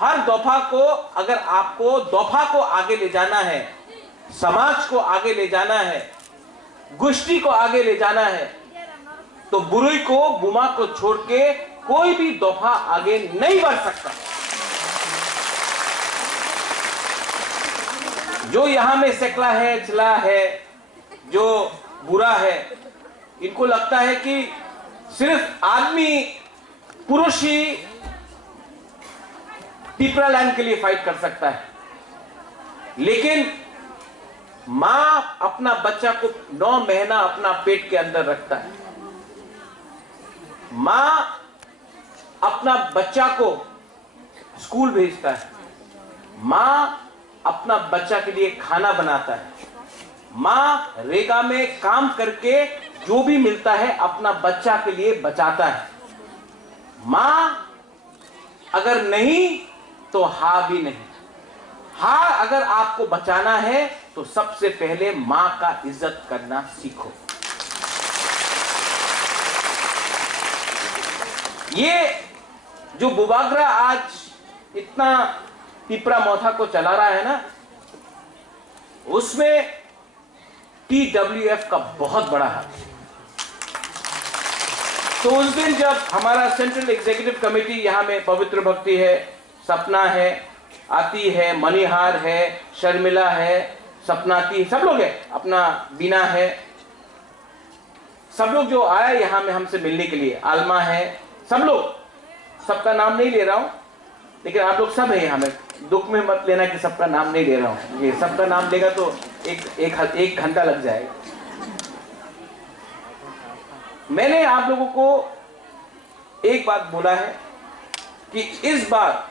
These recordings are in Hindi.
हर दफा को, अगर आपको दफा को आगे ले जाना है, समाज को आगे ले जाना है, गोष्ठी को आगे ले जाना है, तो बुराई को, बुमा को छोड़ के कोई भी दफा आगे नहीं बढ़ सकता। जो यहां में सेकला है, चला है, जो बुरा है, इनको लगता है कि सिर्फ आदमी, पुरुष ही तिपरा लैंड के लिए फाइट कर सकता है। लेकिन मां अपना बच्चा को 9 महीना अपना पेट के अंदर रखता है, मां अपना बच्चा को स्कूल भेजता है, मां अपना बच्चा के लिए खाना बनाता है, मां रेगा में काम करके जो भी मिलता है अपना बच्चा के लिए बचाता है। मां अगर नहीं तो हा भी नहीं। हा अगर आपको बचाना है तो सबसे पहले मां का इज्जत करना सीखो। ये जो बुबागरा आज इतना तिपरा मौथा को चला रहा है ना, उसमें TWF का बहुत बड़ा हाथ है। तो उस दिन जब हमारा सेंट्रल एग्जीक्यूटिव कमेटी, यहां में पवित्र भक्ति है, सपना है, आती है, मणिहार है, शर्मिला है, सपनाती, सब लोग है, अपना बीना है, सब लोग जो आया यहां में हमसे मिलने के लिए, आलमा है, सब लोग, सबका नाम नहीं ले रहा हूं, लेकिन आप लोग सब है यहां में, दुख में मत लेना कि सबका नाम नहीं ले रहा हूं। ये सबका नाम लेगा तो एक घंटा लग जाएगा। मैंने आप लोगों को एक बात बोला है कि इस बार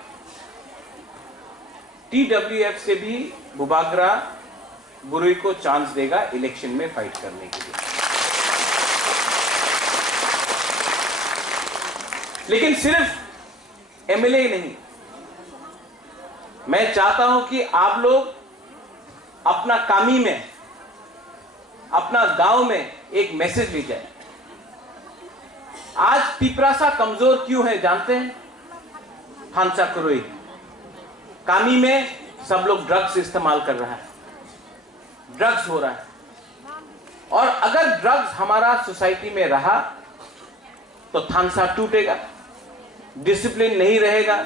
TWF से भी बुबागरा बुरुई को चांस देगा इलेक्शन में फाइट करने के लिए। लेकिन सिर्फ MLA ही नहीं, मैं चाहता हूं कि आप लोग अपना कामी में, अपना गांव में एक मैसेज ले जाए। आज तिपरासा कमजोर क्यों है जानते हैं? थानसा कुरुई कामी में सब लोग ड्रग्स इस्तेमाल कर रहा है, ड्रग्स हो रहा है, और अगर ड्रग्स हमारा सोसाइटी में रहा तो थानसा टूटेगा, डिसिप्लिन नहीं रहेगा,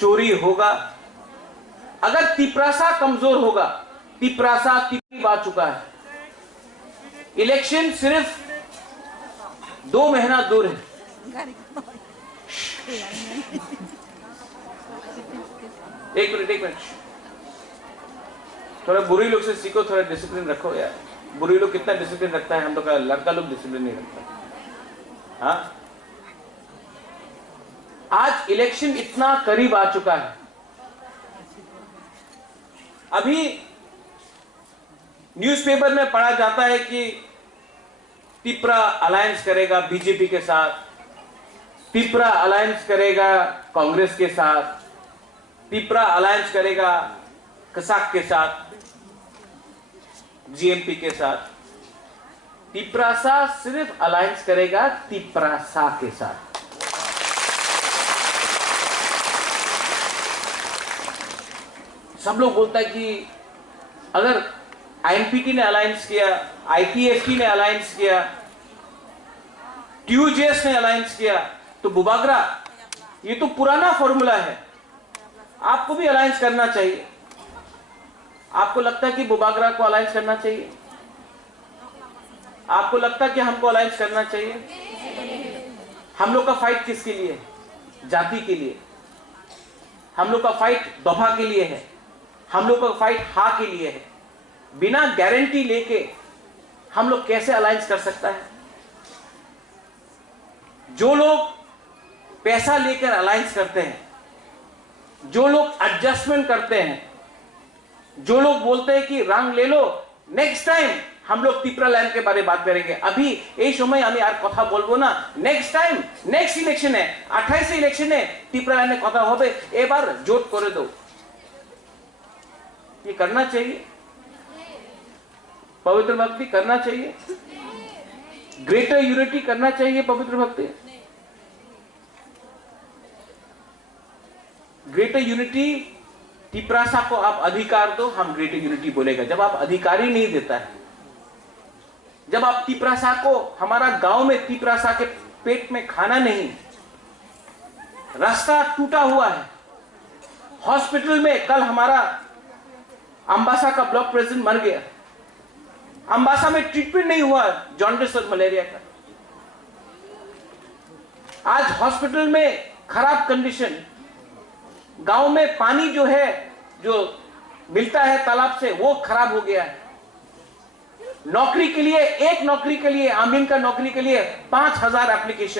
चोरी होगा। अगर तिपरासा कमजोर होगा, तिपरासा तिपरी आ चुका है, इलेक्शन सिर्फ 2 महीना दूर है। एक मिनट, थोड़ा बुरी लोग से सीखो, थोड़ा डिसिप्लिन रखो यार। बुरी लोग कितना डिसिप्लिन रखता है, हम तो लड़का लोग डिसिप्लिन नहीं रखता। हाँ, आज इलेक्शन इतना करीब आ चुका है। अभी न्यूज़पेपर में पढ़ा जाता है कि तिपरा अलायंस करेगा बीजेपी के साथ, तिपरा अलायंस करेगा कांग्रेस के साथ, तिपरा अलायंस करेगा कसाक के साथ, GMP के साथ। तिपरासा सिर्फ अलायंस करेगा तिपरासा के साथ। सब लोग बोलता है कि अगर IMPT ने अलायंस किया, IPFT ने अलायंस किया, TUJS ने अलायंस किया, तो बुबागरा, ये तो पुराना फॉर्मूला है, आपको भी अलायंस करना चाहिए। आपको लगता है कि बुबागरा को अलायंस करना चाहिए? आपको लगता है कि हमको अलायंस करना चाहिए? हम लोग का फाइट किसके लिए है? जाति के लिए। हम लोग का फाइट दफा के लिए है, हम लोग का फाइट हा के लिए है। बिना गारंटी लेके हम लोग कैसे अलायंस कर सकता है? जो लोग पैसा लेकर अलायंस करते हैं, जो लोग एडजस्टमेंट करते हैं, जो लोग बोलते हैं कि रंग ले लो, नेक्स्ट टाइम हम लोग तिपरा लैंड के बारे में बात करेंगे। अभी यही समय हमें यार कथा बोलबो ना, नेक्स्ट टाइम, नेक्स्ट इलेक्शन है, 28 इलेक्शन है, तिपरा लैंड में कथा होबे, एक बार जोट करे दो। ये करना चाहिए, पवित्र भक्ति करना चाहिए, ग्रेटर यूनिटी करना चाहिए, पवित्र भक्ति। ग्रेटर यूनिटी, तिपरासा को आप अधिकार दो, हम ग्रेटर यूनिटी बोलेगा। जब आप अधिकार ही नहीं देता है, जब आप तिपरासा को, हमारा गांव में तिपरासा के पेट में खाना नहीं, रास्ता टूटा हुआ है, हॉस्पिटल में कल हमारा अंबासा का ब्लॉक प्रेसिडेंट मर गया, अंबासा में ट्रीटमेंट नहीं हुआ जॉन्डिस और मलेरिया का। आज हॉस्पिटल में खराब कंडीशन, गांव में पानी जो है, जो मिलता है तालाब से, वो खराब हो गया है। नौकरी के लिए, एक नौकरी के लिए, आमीन का नौकरी के लिए 5000 एप्लीकेशन